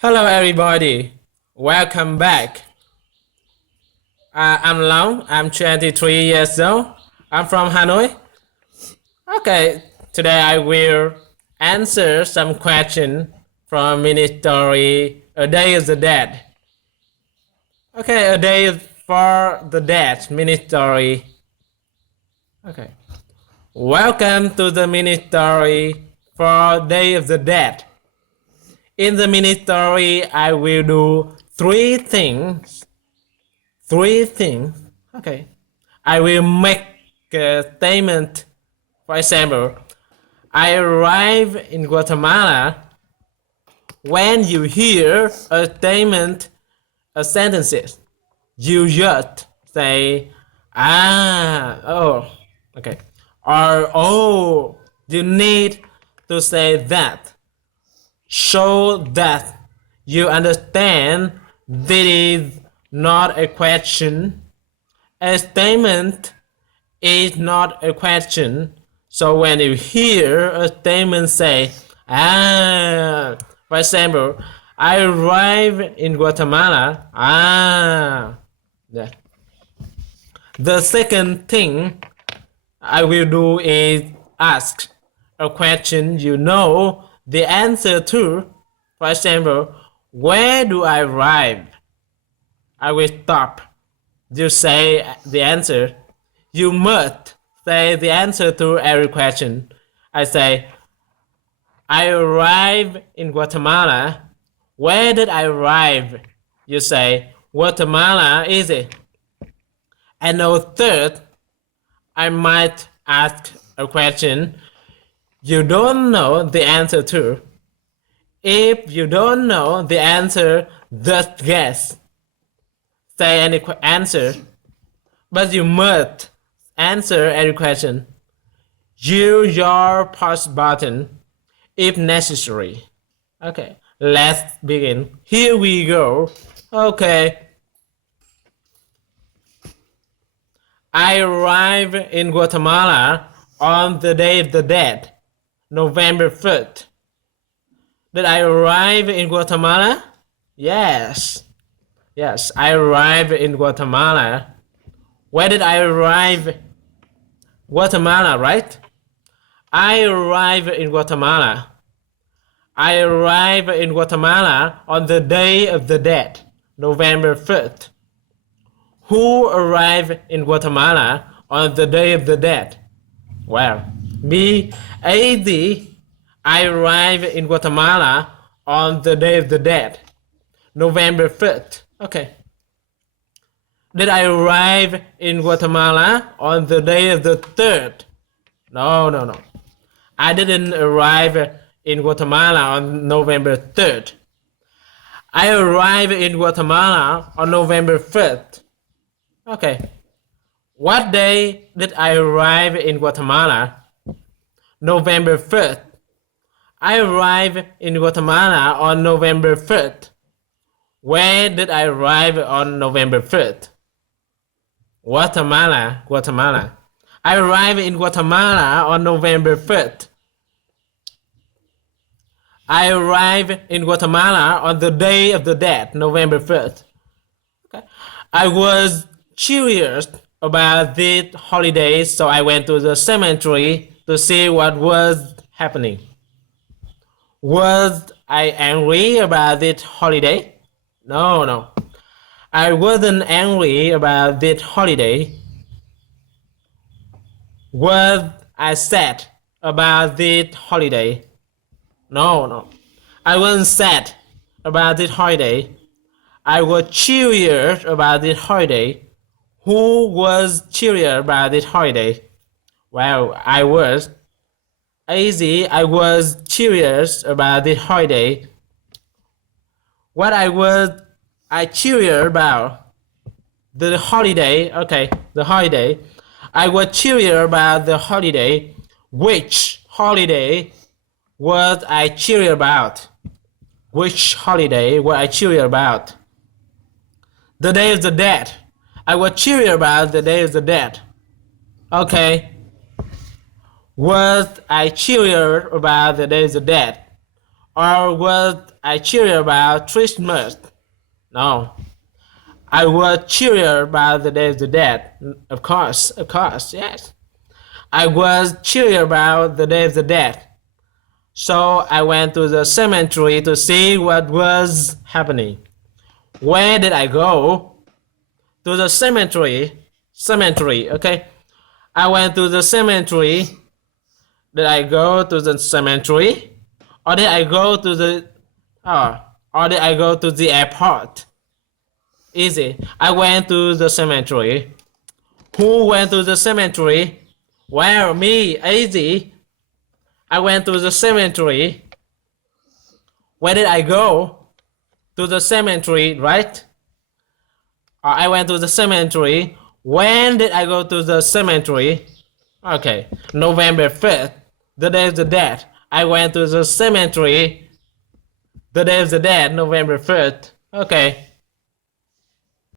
Hello, everybody. Welcome back. I'm Long. I'm 23 years old. I'm from Hanoi. Okay, today I will answer some question from mini story A Day is the Dead. Okay, A Day is for the Dead mini story. Okay. Welcome to the mini story for Day of the Dead. In the mini story, I will do three things. Okay. I will make a statement. For example, I arrive in Guatemala. When you hear a statement, a sentences, you just say, okay. Or, you need to say that. Show that you understand this is not a question. A statement is not a question. So when you hear a statement say, for example, I arrived in Guatemala. Yeah. The second thing I will do is ask a question you know the answer to. For example, where do I arrive? I will stop. You say the answer. You must say the answer to every question. I say, I arrived in Guatemala. Where did I arrive? You say, Guatemala, is it? And the third, I might ask a question you don't know the answer to. If you don't know the answer, just guess. Say any answer, but you must answer every question. Use your pause button if necessary. Okay, let's begin. Here we go. Okay. I arrived in Guatemala on the Day of the Dead, November 3rd. Did I arrive in Guatemala? Yes. Yes, I arrived in Guatemala. Where did I arrive? Guatemala, right? I arrived in Guatemala. I arrived in Guatemala on the Day of the Dead, November 3rd. Who arrived in Guatemala on the Day of the Dead? Well, me, AD, I arrived in Guatemala on the Day of the Dead, November 5th. Okay. Did I arrive in Guatemala on the Day of the 3rd? No. I didn't arrive in Guatemala on November 3rd. I arrived in Guatemala on November 5th. Okay. What day did I arrive in Guatemala? November 1st. I arrived in Guatemala on November 1st. Where did I arrive on November 1st? Guatemala. I arrived in Guatemala on November 1st. I arrived in Guatemala on the Day of the Dead, November 1st. Okay. I was curious about this holiday, so I went to the cemetery to see what was happening. Was I angry about this holiday? No. I wasn't angry about this holiday. Was I sad about this holiday? No. I wasn't sad about this holiday. I was curious about this holiday. Who was curious about this holiday? Well, I was. Easy, I was curious about this holiday. What I curious about? The holiday. Okay, the holiday. I was curious about the holiday. Which holiday was I curious about? Which holiday was I curious about? The Day of the Dead. I was curious about the Day of the Dead. Okay. Was I curious about the Day of the Dead? Or was I cheery about Christmas? No. I was cheery about the Day of the Dead. Of course, yes. I was cheery about the Day of the Dead. So I went to the cemetery to see what was happening. Where did I go? To the cemetery. Cemetery, okay? I went to the cemetery. Did I go to the cemetery? Or did I go to the or did I go to the airport? Easy. I went to the cemetery. Who went to the cemetery? Well, me, easy. I went to the cemetery. Where did I go? To the cemetery, right? Or I went to the cemetery. When did I go to the cemetery? Okay, November 5th, the Day of the Dead. I went to the cemetery. The Day of the Dead, November 5th. Okay.